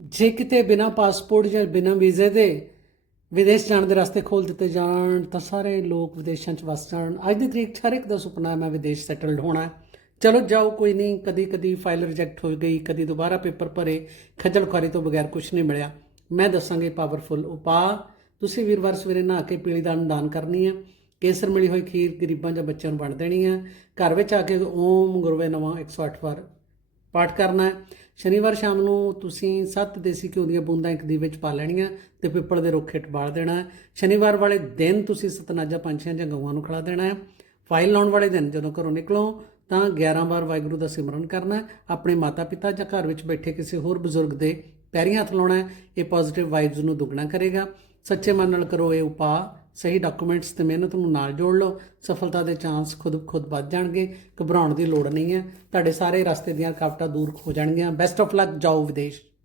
ਜੇ ਕਿਤੇ ਬਿਨਾ ਪਾਸਪੋਰਟ ਜਾਂ ਬਿਨਾ ਵੀਜ਼ੇ ਦੇ ਵਿਦੇਸ਼ ਜਾਣ ਦੇ ਰਸਤੇ ਖੋਲ ਦਿੱਤੇ ਜਾਣ, ਤਾਂ ਸਾਰੇ ਲੋਕ ਵਿਦੇਸ਼ਾਂ 'ਚ ਵਸ ਜਾਣ। ਅੱਜ ਦੀ ਤਰੀਕ 'ਚ ਹਰ ਇੱਕ ਦਾ ਸੁਪਨਾ ਹੈ, ਮੈਂ ਵਿਦੇਸ਼ ਸੈਟਲਡ ਹੋਣਾ ਚਲੋ ਜਾਓ, ਕੋਈ ਨਹੀਂ ਕਦੀ ਕਦੀ ਫਾਈਲ ਰਿਜੈਕਟ ਹੋ ਗਈ, ਕਦੀ ਦੁਬਾਰਾ ਪੇਪਰ ਭਰੇ ਖੱਜਲ ਖੁਆਰੀ ਤੋਂ ਬਗੈਰ ਕੁਝ ਨਹੀਂ ਮਿਲਿਆ। ਮੈਂ ਦੱਸਾਂਗੀ ਪਾਵਰਫੁੱਲ ਉਪਾਅ। ਤੁਸੀਂ ਵੀਰਵਾਰ ਸਵੇਰੇ ਨਹਾ ਕੇ ਪੀਲੀ ਦਾਨ ਦਾਨ ਕਰਨੀ ਹੈ। ਕੇਸਰ ਮਿਲੀ ਹੋਈ ਖੀਰ ਗਰੀਬਾਂ ਜਾਂ ਬੱਚਿਆਂ ਨੂੰ ਵੰਡ ਦੇਣੀ ਹੈ। ਘਰ ਵਿੱਚ ਆ ਕੇ ਓਮ ਗੁਰਵੇ ਨਵਾਂ 108 ਵਾਰ ਪਾਠ ਕਰਨਾ ਹੈ। ਸ਼ਨੀਵਾਰ ਸ਼ਾਮ ਨੂੰ ਤੁਸੀਂ ਸੱਤ ਦੇਸੀ ਘਿਓ ਦੀਆਂ ਬੂੰਦਾਂ ਇੱਕ ਦੀਵੇ ਵਿੱਚ ਪਾ ਲੈਣੀਆਂ ਤੇ ਪਿੱਪਲ ਦੇ ਰੁੱਖ ਹੇਠ ਬਾਲ ਦੇਣਾ ਹੈ। ਸ਼ਨੀਵਾਰ ਵਾਲੇ ਦਿਨ ਤੁਸੀਂ ਸਤਨਾਜਾ ਪੰਛੀਆਂ ਜਾਂ ਗਊਆਂ ਨੂੰ ਖੜਾ ਦੇਣਾ ਹੈ। ਫਾਈਲ ਲਾਉਣ ਵਾਲੇ ਦਿਨ ਜਦੋਂ ਘਰੋਂ ਨਿਕਲੋ, ਤਾਂ 11 ਵਾਰ ਵਾਹਿਗੁਰੂ ਦਾ ਸਿਮਰਨ ਕਰਨਾ ਆਪਣੇ ਮਾਤਾ ਪਿਤਾ ਜਾਂ ਘਰ ਵਿੱਚ ਬੈਠੇ ਕਿਸੇ ਹੋਰ ਬਜ਼ੁਰਗ ਦੇ ਪੈਰੀਂ ਹੱਥ ਲਾਉਣਾ ਇਹ ਪੋਜ਼ਿਟਿਵ ਵਾਈਬਸ ਨੂੰ ਦੁੱਗਣਾ ਕਰੇਗਾ। ਸੱਚੇ ਮਨ ਨਾਲ ਕਰੋ ਇਹ ਉਪਾਅ। ਸਹੀ ਡਾਕੂਮੈਂਟਸ ਤੇ ਮਿਹਨਤ ਨੂੰ ਨਾਲ ਜੋੜ ਲਓ, ਸਫਲਤਾ ਦੇ ਚਾਂਸ ਖੁਦ ਖੁਦ ਵੱਧ ਜਾਣਗੇ, ਘਬਰਾਉਣ ਦੀ ਲੋੜ ਨਹੀਂ ਹੈ। ਤੁਹਾਡੇ ਸਾਰੇ ਰਸਤੇ ਦੀਆਂ ਰੁਕਾਵਟਾਂ ਦੂਰ ਹੋ ਜਾਣਗੀਆਂ। ਬੈਸਟ ਆਫ ਲੱਕ ਜਾਓ ਵਿਦੇਸ਼।